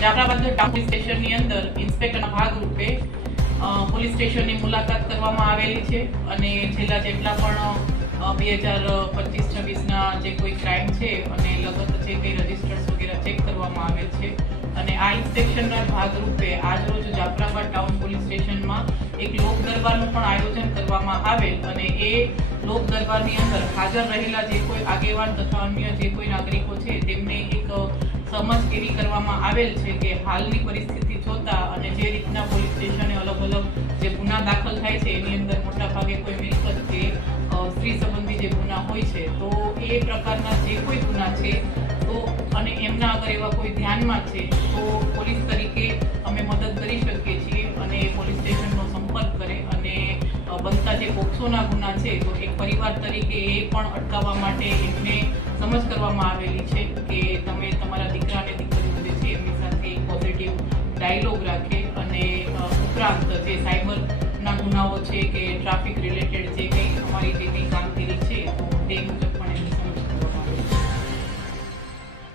Jafrabad town police સ્ટેશનની અંદર ઇન્સ્પેક્ટરના ભાગરૂપે પોલીસ સ્ટેશનની મુલાકાત કરવામાં આવેલી છે અને છેલ્લા જેટલા પણ 2025-26ના જે કોઈ ક્રાઇમ છે અને લગત જે કંઈ રજિસ્ટર્સ વગેરે ચેક કરવામાં આવેલ છે અને આ ઇન્સ્પેક્શનના ભાગરૂપે આજરોજ જાફરાબાદ ટાઉન પોલીસ સ્ટેશનમાં એક લોક દરબારનું પણ આયોજન કરવામાં આવેલ અને એ લોક દરબારની અંદર હાજર રહેલા જે કોઈ આગેવાન તથા અન્ય જે કોઈ નાગરિકો છે તેમને એક સમજ એવી કરવામાં આવેલ છે કે હાલની પરિસ્થિતિ જોતા અને જે રીતના પોલીસ સ્ટેશને અલગ અલગ જે ગુના દાખલ થાય છે એની અંદર મોટાભાગે કોઈ મિલકત કે સ્ત્રી સંબંધી જે ગુના હોય છે તો એ પ્રકારના જે કોઈ ગુના છે તો અને એમના અગર એવા કોઈ ધ્યાનમાં છે તો પોલીસ તરીકે અમે મદદ કરી શકીએ છીએ અને પોલીસ સ્ટેશનનો સંપર્ક કરે અને બનતા જે પોક્સોના ગુના છે તો એક પરિવાર તરીકે એ પણ અટકાવવા માટે એમને સમજ કરવામાં આવેલી છે કે તમે તમારા દીકરા અને દીકરીઓ જે છે એમની સાથે પોઝિટિવ ડાયલોગ રાખે અને ઉપરાંત જે સાયબરના ગુનાઓ છે કે ટ્રાફિક રિલેટેડ જે કંઈ અમારી જે કંઈ કામ